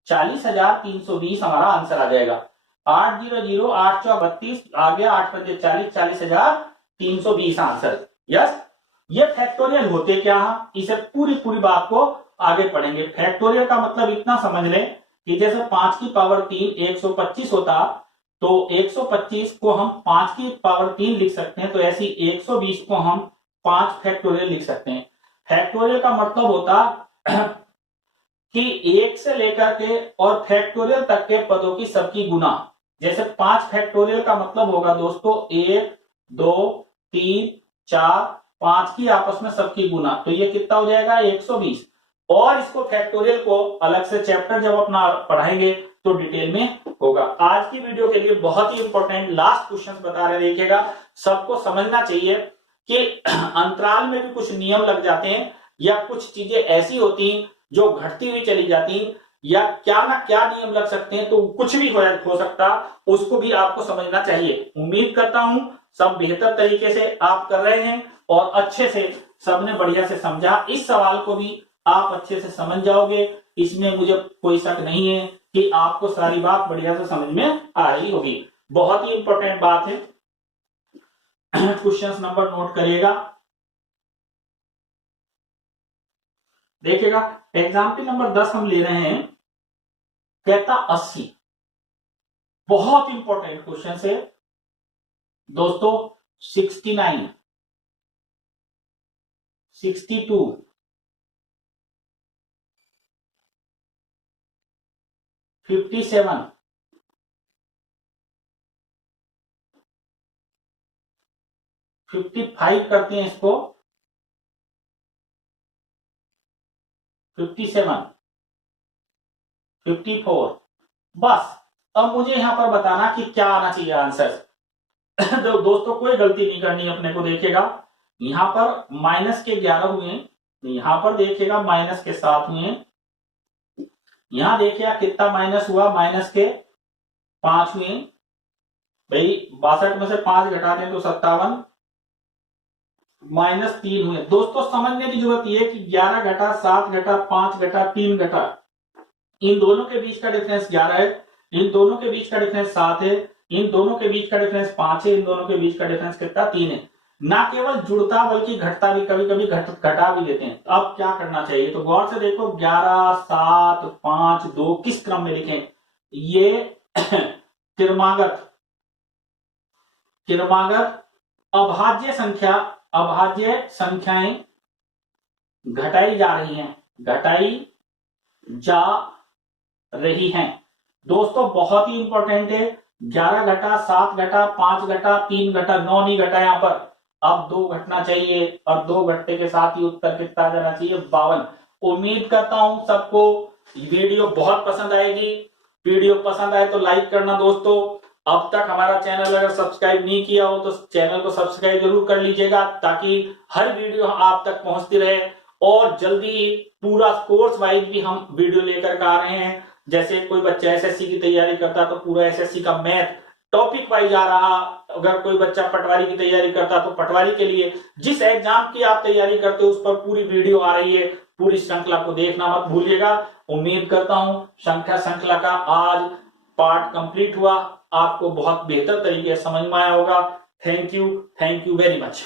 40,320 हमारा आंसर आ जाएगा। 8 0 0 8 चौक 32 आ गया, 8 पंजे 40, 40,320 आंसर। यस, ये फैक्टोरियल होते क्या है, इसे पूरी बात को आगे पढ़ेंगे। फैक्टोरियल का मतलब इतना समझ लें कि जैसे 5 की पावर 3 125 होता तो 125 को हम 5 की पावर 3 लिख सकते हैं, तो ऐसी 120 को हम 5 फैक्टोरियल लिख सकते हैं। फैक्टोरियल का मतलब होता कि 1 से लेकर के और फैक्टोरियल तक के पदों की सबकी गुना। जैसे 5 फैक्टोरियल का मतलब होगा दोस्तों 1 2 3 4 5 की आपस में सबकी गुना, तो ये कितना हो जाएगा 120। और इसको फैक्टोरियल को अलग से चैप्टर जब अपना पढ़ाएंगे तो डिटेल में होगा। आज की वीडियो के लिए बहुत ही इंपॉर्टेंट लास्ट क्वेश्चन बता रहे, देखिएगा सबको समझना चाहिए कि अंतराल में भी कुछ नियम लग जाते हैं या कुछ चीजें ऐसी होती जो घटती हुई चली जाती या क्या ना क्या नियम लग सकते हैं, तो कुछ भी हो सकता, उसको भी आपको समझना चाहिए। उम्मीद करता हूं सब बेहतर तरीके से आप कर रहे हैं और अच्छे से सबने बढ़िया से समझा। इस सवाल को भी आप अच्छे से समझ जाओगे, इसमें मुझे कोई शक नहीं है कि आपको सारी बात बढ़िया से समझ में आ रही होगी। बहुत ही इंपॉर्टेंट बात है, क्वेश्चंस नंबर नोट करिएगा। देखिएगा एग्जाम्पल नंबर 10 हम ले रहे हैं, कहता 80। बहुत इंपॉर्टेंट क्वेश्चन है दोस्तों। 69 62 57 55 करते हैं इसको, 57 54। बस अब मुझे यहां पर बताना कि क्या आना चाहिए आंसर। तो दोस्तों कोई गलती नहीं करनी अपने को। देखिएगा यहां पर माइनस के 11 हुए, यहां पर देखिएगा माइनस के 7 हुए, यहां देखिएगा कितना माइनस हुआ, माइनस के 5 हुए। भाई 62 में से 5 घटा दें तो 57, माइनस 3 हुए। दोस्तों समझने की जरूरत यह है कि 11 घटा 7 घटा 5 घटा 3 घटा, इन दोनों के बीच का डिफरेंस 11 है, इन दोनों के बीच का डिफरेंस 7 है, इन दोनों के बीच का डिफरेंस 5 है, इन दोनों के बीच का डिफरेंस कितना 3 है। ना केवल जुड़ता बल्कि घटता भी, कभी कभी घटा भी देते हैं। अब क्या करना चाहिए, तो गौर से देखो 11 7 5 2 किस क्रम में लिखें। ये क्रमागत अभाज्य संख्याएं घटाई जा रही हैं, घटाई जा रही हैं। दोस्तों बहुत ही इंपॉर्टेंट है। 11 घटा 7 घटा 5 घटा 3 घटा 9 नहीं घटा यहां पर, अब 2 घटना चाहिए और 2 घटने के साथ ही उत्तर कितना जाना चाहिए 52। उम्मीद करता हूं सबको वीडियो बहुत पसंद आएगी। वीडियो पसंद आए तो लाइक करना दोस्तों। अब तक हमारा चैनल अगर सब्सक्राइब नहीं किया हो तो चैनल को सब्सक्राइब जरूर कर लीजिएगा, ताकि हर वीडियो आप तक पहुंचती रहे। और जल्दी पूरा कोर्स वाइज भी हम वीडियो लेकर आ रहे हैं। जैसे कोई बच्चा एसएससी की तैयारी करता तो पूरा एसएससी का मैथ टॉपिक वाइज आ रहा। अगर कोई बच्चा पटवारी की तैयारी करता तो पटवारी के लिए, जिस एग्जाम की आप तैयारी करते हो उस पर पूरी वीडियो आ रही है, पूरी श्रृंखला को देखना मत भूलिएगा। उम्मीद करता हूं संख्या श्रृंखला का आज पार्ट कंप्लीट हुआ, आपको बहुत बेहतर तरीके से समझ में आया होगा। Thank you very much.